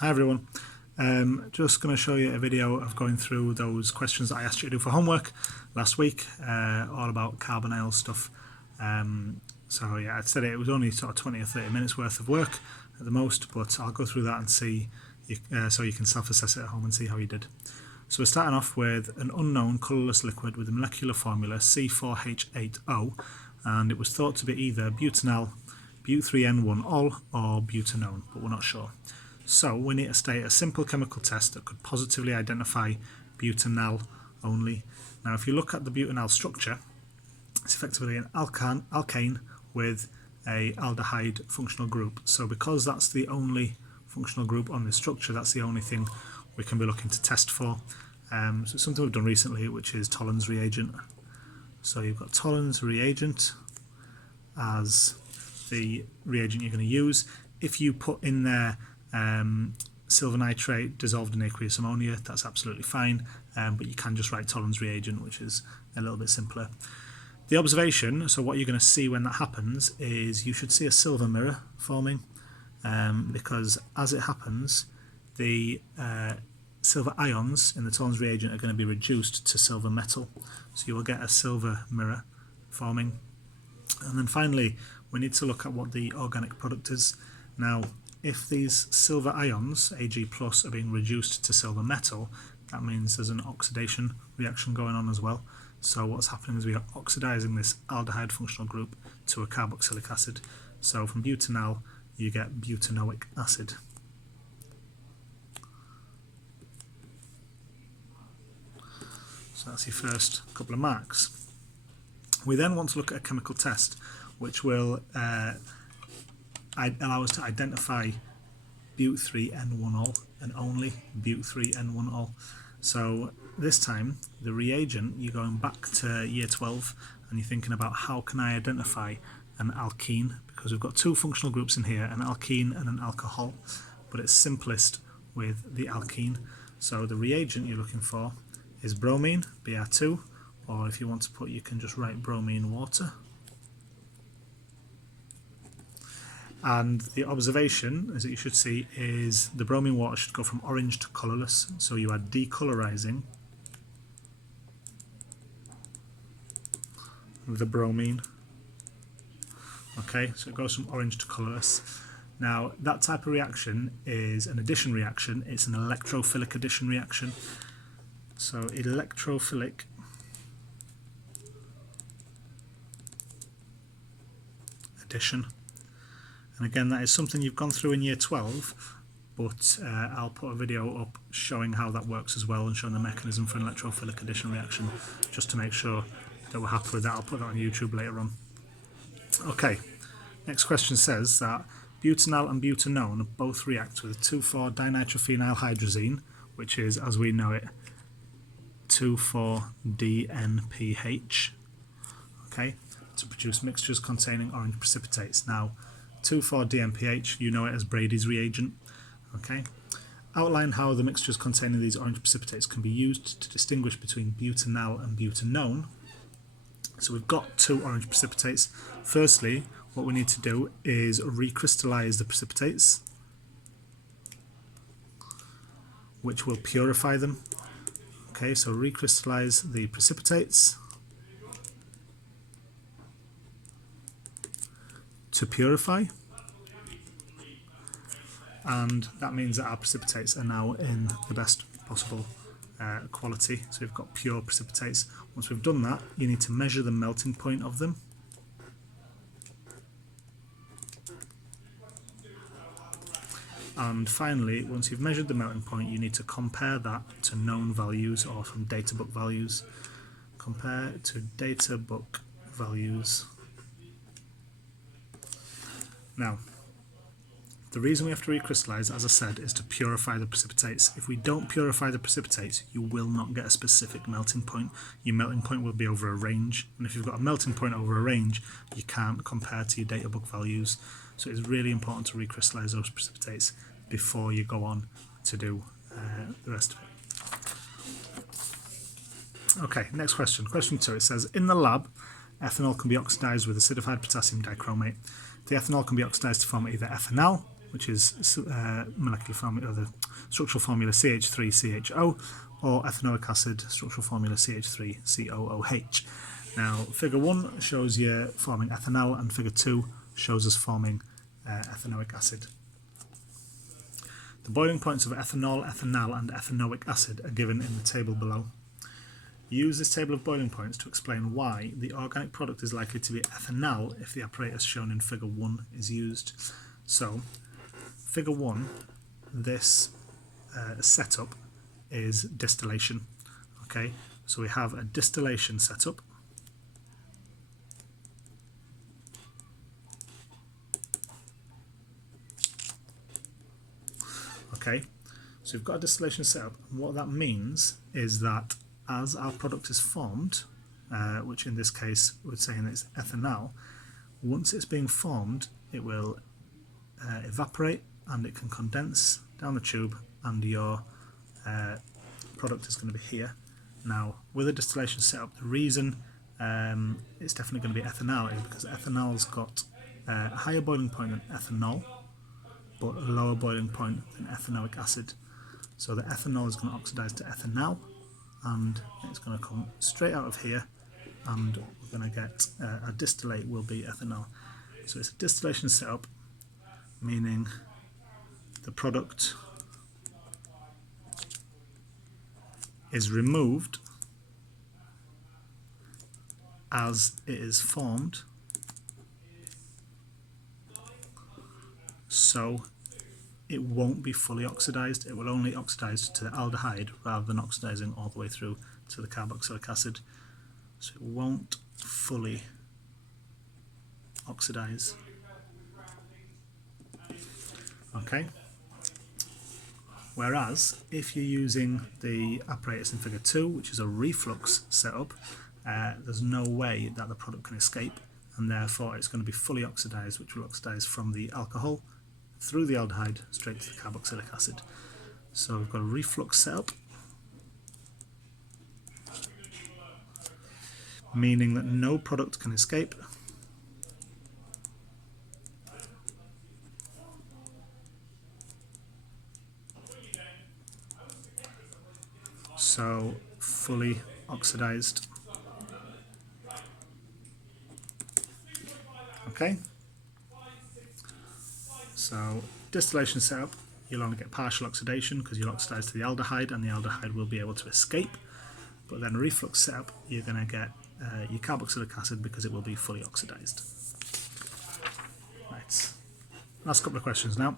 Hi everyone, just going to show you a video of going through those questions that I asked you to do for homework last week, all about Carbonyl stuff. So yeah, I said it was only sort of 20 or 30 minutes worth of work at the most, but I'll go through that and see, so you can self-assess it at home and see how you did. So we're starting off with an unknown colourless liquid with a molecular formula C4H8O, and it was thought to be either butanal, but3N1-ol or butanone, but we're not sure. So we need to state a simple chemical test that could positively identify butanal only. Now if you look at the butanal structure, it's effectively an alkane with a aldehyde functional group. So because that's the only functional group on this structure, that's the only thing we can be looking to test for. So it's something we've done recently, which is Tollens reagent. So you've got Tollens reagent as the reagent you're going to use. If you put in there silver nitrate dissolved in aqueous ammonia, that's absolutely fine, but you can just write Tollens reagent, which is a little bit simpler. The observation, so what you're going to see when that happens is you should see a silver mirror forming, because as it happens the silver ions in the Tollens reagent are going to be reduced to silver metal, so you will get a silver mirror forming. And then finally we need to look at what the organic product is. Now if these silver ions, Ag+, are being reduced to silver metal, that means there's an oxidation reaction going on as well. So what's happening is we are oxidizing this aldehyde functional group to a carboxylic acid. So from butanal you get butanoic acid. So that's your first couple of marks. We then want to look at a chemical test which will allow us to identify but3N1-ol and only but3N1-ol. So this time the reagent, you're going back to year 12 and you're thinking about how can I identify an alkene, because we've got two functional groups in here, an alkene and an alcohol, but it's simplest with the alkene. So the reagent you're looking for is bromine, Br2, or if you want to put, you can just write bromine water. And the observation, as you should see, is the bromine water should go from orange to colourless. So you are decolorizing the bromine. Okay, so it goes from orange to colourless. Now that type of reaction is an addition reaction. It's an electrophilic addition reaction. So electrophilic addition. And again, that is something you've gone through in year 12, but I'll put a video up showing how that works as well and showing the mechanism for an electrophilic addition reaction, just to make sure that we're happy with that. I'll put that on YouTube later on. Okay, next question says that butanal and butanone both react with 2,4-dinitrophenylhydrazine, which is, as we know it, 2,4-DNPH, okay, to produce mixtures containing orange precipitates. Now 2,4-DNPH, you know it as Brady's reagent. Okay, outline how the mixtures containing these orange precipitates can be used to distinguish between butanal and butanone. So we've got two orange precipitates. Firstly, what we need to do is recrystallize the precipitates, which will purify them. Okay, so recrystallize the precipitates to purify, and that means that our precipitates are now in the best possible quality. So we've got pure precipitates. Once we've done that, you need to measure the melting point of them. And finally, once you've measured the melting point, you need to compare that to known values or from data book values. Compare to data book values. Now, the reason we have to recrystallize, as I said, is to purify the precipitates. If we don't purify the precipitates, you will not get a specific melting point. Your melting point will be over a range, and if you've got a melting point over a range, you can't compare to your data book values. So it's really important to recrystallize those precipitates before you go on to do the rest of it. Okay, next question. Question 2. It says, in the lab, ethanol can be oxidized with acidified potassium dichromate. The ethanol can be oxidized to form either ethanal, which is molecular formula, or the structural formula CH3CHO, or ethanoic acid, structural formula CH3COOH. Now, figure 1 shows you forming ethanol, and figure 2 shows us forming ethanoic acid. The boiling points of ethanol, ethanal, and ethanoic acid are given in the table below. Use this table of boiling points to explain why the organic product is likely to be ethanal if the apparatus shown in figure 1 is used. So, figure 1, this setup is distillation. Okay, so we have a distillation setup. Okay, so we've got a distillation setup, and what that means is that as our product is formed, which in this case we're saying it's ethanol, once it's being formed it will evaporate and it can condense down the tube, and your product is going to be here. Now, with a distillation setup, the reason it's definitely going to be ethanol is because ethanol's got a higher boiling point than ethanol, but a lower boiling point than ethanoic acid. So the ethanol is going to oxidize to ethanal, and it's going to come straight out of here, and we're going to get our distillate will be ethanol. So it's a distillation setup, meaning the product is removed as it is formed, so it won't be fully oxidized. It will only oxidize to the aldehyde rather than oxidizing all the way through to the carboxylic acid. So it won't fully oxidize. Okay. Whereas if you're using the apparatus in figure 2, which is a reflux setup, there's no way that the product can escape, and therefore it's going to be fully oxidized, which will oxidize from the alcohol through the aldehyde straight to the carboxylic acid. So we've got a reflux setup, meaning that no product can escape. So fully oxidized. Okay. So distillation setup, you'll only get partial oxidation because you'll oxidize to the aldehyde, and the aldehyde will be able to escape. But then reflux setup, you're going to get your carboxylic acid because it will be fully oxidized. Right. Last couple of questions now.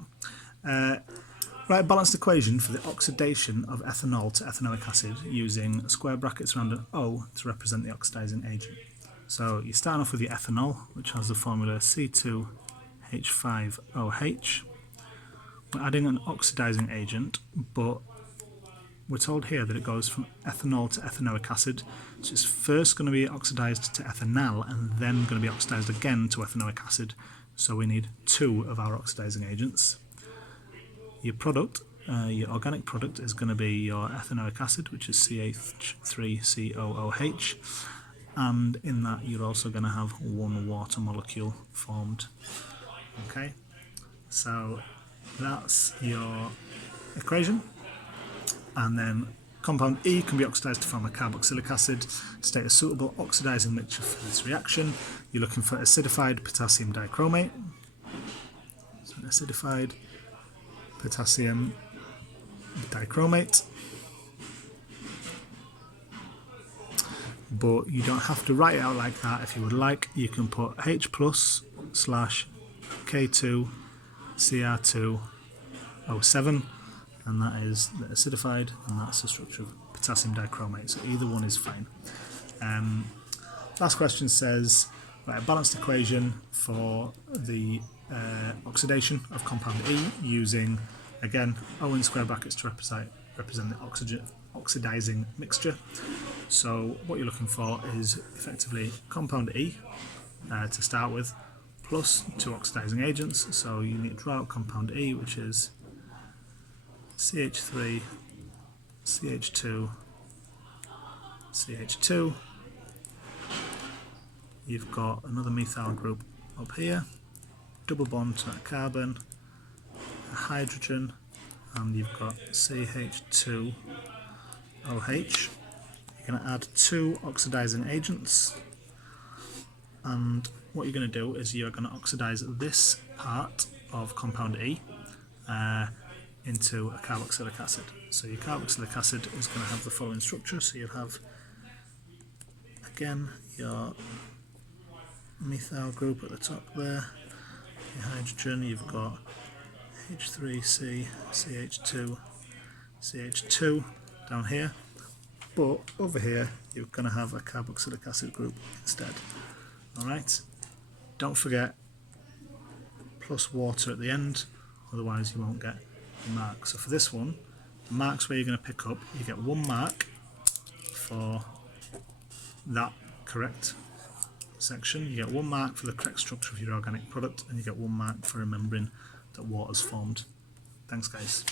Write a balanced equation for the oxidation of ethanol to ethanoic acid using square brackets around an O to represent the oxidizing agent. So you're starting off with your ethanol, which has the formula C2H5OH. We're adding an oxidizing agent, but we're told here that it goes from ethanol to ethanoic acid. So it's first going to be oxidized to ethanal and then going to be oxidized again to ethanoic acid. So we need 2 of our oxidizing agents. Your product, your organic product, is going to be your ethanoic acid, which is CH3COOH, and in that you're also going to have 1 water molecule formed. Okay, so that's your equation, and then compound E can be oxidized to form a carboxylic acid. To state a suitable oxidizing mixture for this reaction, you're looking for acidified potassium dichromate. So acidified potassium dichromate, but you don't have to write it out like that. If you would like, you can put H plus slash K2 Cr2O7, and that is the acidified, and that's the structure of potassium dichromate, so either one is fine. Last question says, write a balanced equation for the oxidation of compound E using, again, O in square brackets to represent the oxidizing mixture. So what you're looking for is effectively compound E to start with, plus 2 oxidizing agents. So you need to draw out compound E, which is CH3, CH2, CH2. You've got another methyl group up here, double bond to that carbon, hydrogen, and you've got CH2OH. You're going to add 2 oxidizing agents, and what you're going to do is you're going to oxidize this part of compound E into a carboxylic acid. So your carboxylic acid is going to have the following structure. So you'll have, again, your methyl group at the top there, your hydrogen, you've got H3C, CH2, CH2 down here, but over here you're going to have a carboxylic acid group instead. Alright, don't forget plus water at the end, otherwise you won't get the mark. So for this one, the marks where you're going to pick up, you get 1 mark for that correct section, you get 1 mark for the correct structure of your organic product, and you get 1 mark for remembering that water's formed. Thanks guys.